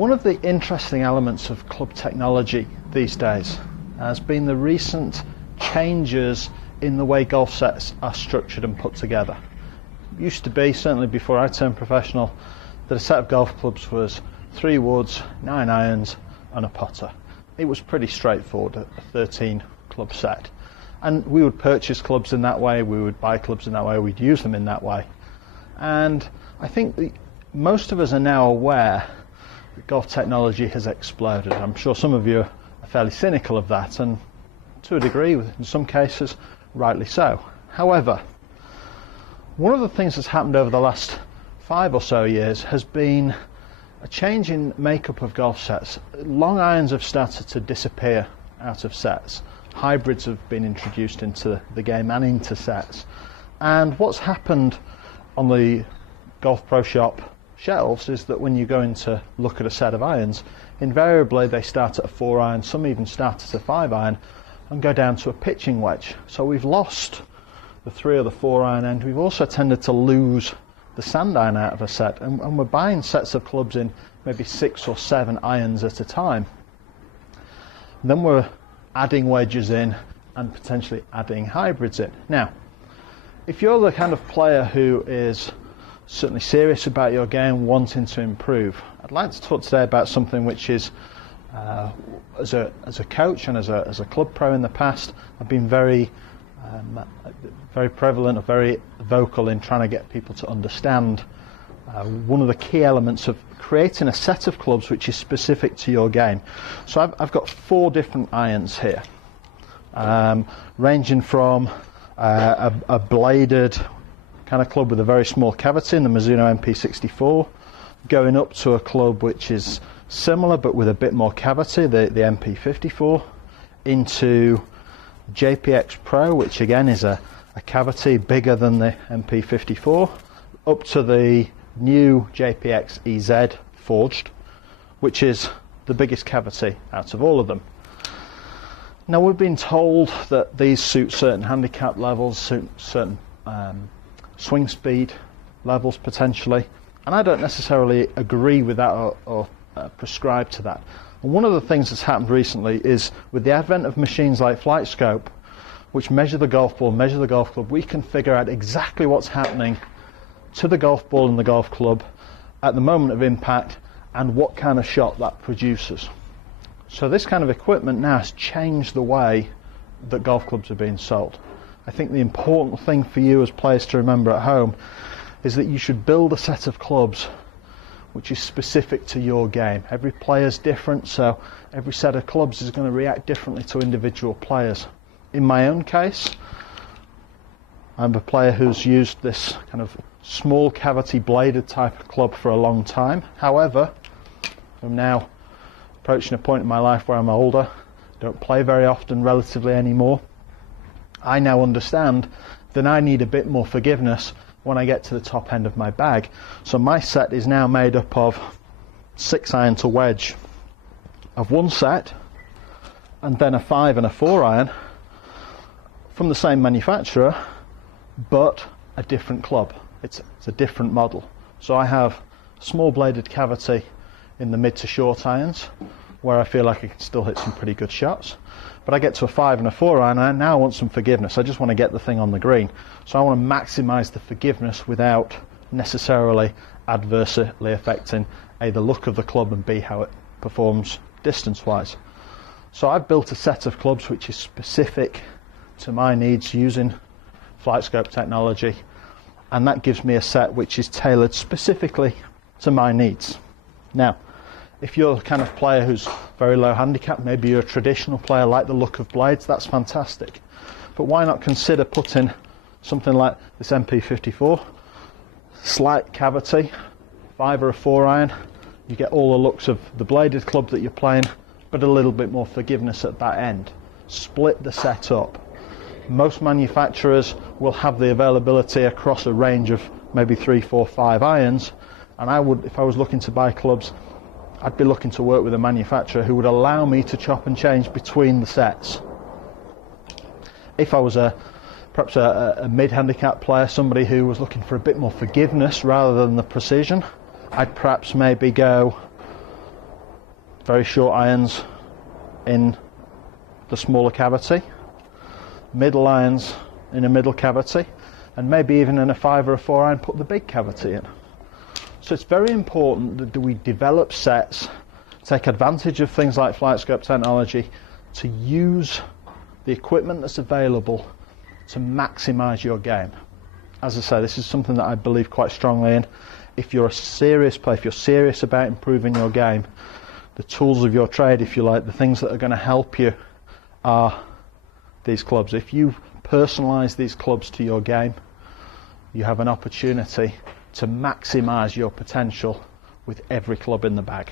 One of the interesting elements of club technology these days has been the recent changes in the way golf sets are structured and put together. It used to be, certainly before I turned professional, that a set of golf clubs was 3 woods, 9 irons and a putter. It was pretty straightforward, a 13 club set. And we would purchase clubs in that way, we would buy clubs in that way, we'd use them in that way. And I think most of us are now aware that golf technology has exploded. I'm sure some of you are fairly cynical of that, and to a degree, in some cases, rightly so. However, one of the things that's happened over the last 5 or so years has been a change in makeup of golf sets. Long irons have started to disappear out of sets. Hybrids have been introduced into the game and into sets. And what's happened on the Golf Pro Shop shelves is that when you go in to look at a set of irons, invariably they start at a 4 iron, some even start at a 5 iron and go down to a pitching wedge. So we've lost the 3 or the 4 iron end. We've also tended to lose the sand iron out of a set, and we're buying sets of clubs in maybe 6 or 7 irons at a time. And then we're adding wedges in and potentially adding hybrids in. Now, if you're the kind of player who is certainly serious about your game, wanting to improve, I'd like to talk today about something which is, as a coach and as a club pro in the past, I've been very prevalent or very vocal in trying to get people to understand one of the key elements of creating a set of clubs which is specific to your game. So I've got 4 different irons here, ranging from a bladed kind of club with a very small cavity in the Mizuno MP64, going up to a club which is similar but with a bit more cavity, the MP54, into JPX Pro, which again is a cavity bigger than the MP54, up to the new JPX EZ Forged, which is the biggest cavity out of all of them. Now, we've been told that these suit certain handicap levels, suit certain swing speed levels potentially, and I don't necessarily agree with that or prescribe to that. And one of the things that's happened recently is, with the advent of machines like Flightscope, which measure the golf ball, measure the golf club, we can figure out exactly what's happening to the golf ball and the golf club at the moment of impact and what kind of shot that produces. So this kind of equipment now has changed the way that golf clubs are being sold. I think the important thing for you as players to remember at home is that you should build a set of clubs which is specific to your game. Every player's different, so every set of clubs is going to react differently to individual players. In my own case, I'm a player who's used this kind of small cavity bladed type of club for a long time. However, I'm now approaching a point in my life where I'm older, don't play very often relatively anymore. I now understand that I need a bit more forgiveness when I get to the top end of my bag. So my set is now made up of 6 iron to wedge of one set, and then a 5 and a 4 iron from the same manufacturer, but a different club. It's a different model. So I have a small bladed cavity in the mid to short irons, where I feel like I can still hit some pretty good shots. But I get to a 5 and a 4 iron, and I now want some forgiveness. I just want to get the thing on the green. So I want to maximise the forgiveness without necessarily adversely affecting A, the look of the club, and B, how it performs distance-wise. So I've built a set of clubs which is specific to my needs using Flightscope technology, and that gives me a set which is tailored specifically to my needs. Now, if you're the kind of player who's very low handicap, maybe you're a traditional player, like the look of blades, that's fantastic. But why not consider putting something like this MP54, slight cavity, 5 or a 4 iron, you get all the looks of the bladed club that you're playing, but a little bit more forgiveness at that end. Split the set up. Most manufacturers will have the availability across a range of maybe 3, 4, 5 irons, and I would, if I was looking to buy clubs, I'd be looking to work with a manufacturer who would allow me to chop and change between the sets. If I was perhaps a mid-handicap player, somebody who was looking for a bit more forgiveness rather than the precision, I'd perhaps maybe go very short irons in the smaller cavity, middle irons in a middle cavity, and maybe even in a 5 or a 4 iron put the big cavity in. So it's very important that we develop sets, take advantage of things like Flightscope technology to use the equipment that's available to maximise your game. As I say, this is something that I believe quite strongly in. If you're a serious player, if you're serious about improving your game, the tools of your trade, if you like, the things that are going to help you are these clubs. If you personalise these clubs to your game, you have an opportunity to maximise your potential with every club in the bag.